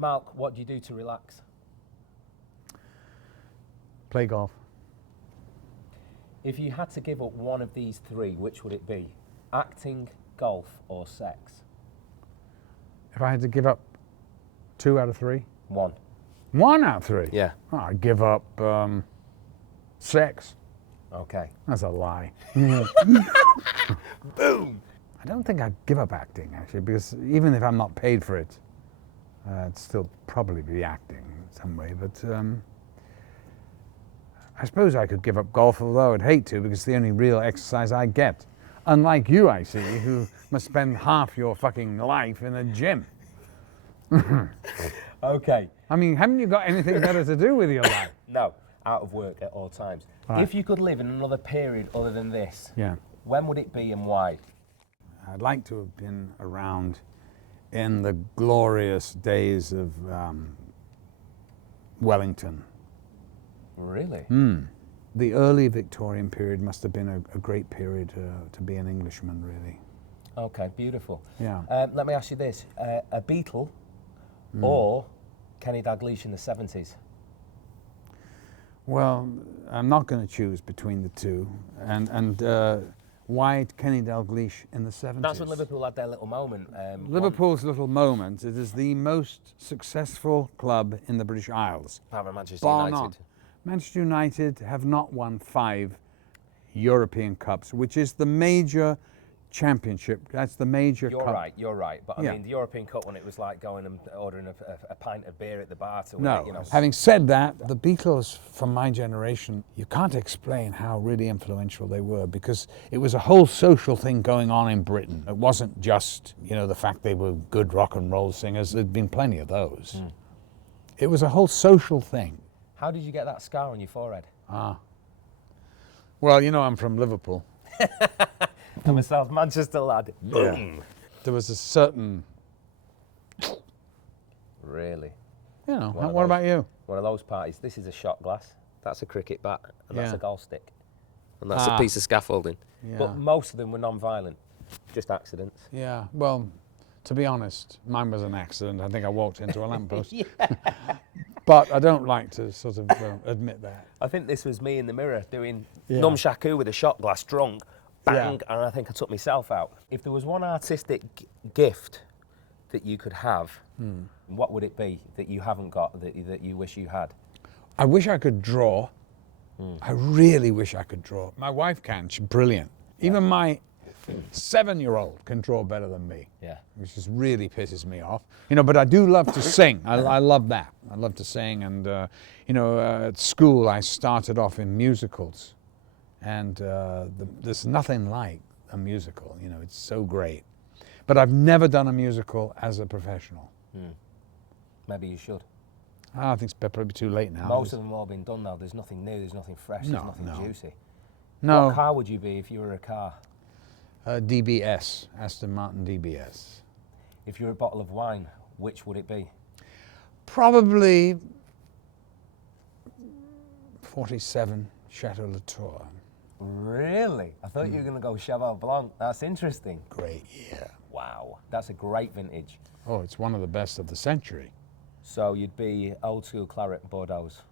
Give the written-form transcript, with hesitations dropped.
Malk, what do you do to relax? Play golf. If you had to give up one of these three, which would it be? Acting, golf, or sex? If I had to give up 2 out of 3? One. 1 out of 3? Yeah. Oh, I'd give up sex. Okay. That's a lie. Boom! I don't think I'd give up acting, actually, because even if I'm not paid for it, I'd still probably be acting in some way. But I suppose I could give up golf, although I'd hate to, because it's the only real exercise I get. Unlike you, I see, who must spend half your fucking life in a gym. Okay. I mean, haven't you got anything better to do with your life? No, out of work at all times. Right. If you could live in another period other than this, Yeah. when would it be and why? I'd like to have been around in the glorious days of Wellington. Really? The early Victorian period must have been a great period to be an Englishman, really. Okay, beautiful. Yeah. Let me ask you this. A Beatle or Kenny Dalglish in the 70s? Well, I'm not going to choose between the two. And why Kenny Dalglish in the 70s? That's when Liverpool had their little moment. Liverpool's little moment. It is the most successful club in the British Isles. Apart from Manchester Bar United. none. Manchester United have not won 5 European Cups, which is the major championship. That's the major cup. You're right. But I Yeah. mean, the European Cup when it was like going and ordering a pint of beer at the bar to No. win it, you know. Having said that, the Beatles from my generation, you can't explain how really influential they were, because it was a whole social thing going on in Britain. It wasn't just, the fact they were good rock and roll singers. There'd been plenty of those. It was a whole social thing. How did you get that scar on your forehead? Well, I'm from Liverpool. I'm a South Manchester lad. Boom. There was a certain, Really? what about you? One of those parties. This is a shot glass. That's a cricket bat, and that's Yeah. a golf stick, and that's a piece of scaffolding. Yeah. But most of them were non-violent, just accidents. Yeah, well, to be honest, mine was an accident. I think I walked into a lamppost. But I don't like to sort of admit that. I think this was me in the mirror doing Yeah. Num Shaku with a shot glass, drunk, bang, Yeah. and I think I took myself out. If there was one artistic gift that you could have, what would it be that you haven't got that you wish you had? I wish I could draw. I really wish I could draw. My wife can. She's brilliant. Even my 7-year-old can draw better than me. Yeah. Which just really pisses me off. But I do love to sing. I love that. I love to sing. And, at school I started off in musicals. And there's nothing like a musical. It's so great. But I've never done a musical as a professional. Maybe you should. I think it's probably too late now. Most of them have all been done now. There's nothing new, there's nothing fresh, there's nothing juicy. No. What car would you be if you were a car? DBS, Aston Martin DBS. If you were a bottle of wine, which would it be? Probably 47 Chateau Latour. Really? I thought you were going to go Cheval Blanc. That's interesting. Great year. Wow. That's a great vintage. Oh, it's one of the best of the century. So you'd be old school claret Bordeaux's.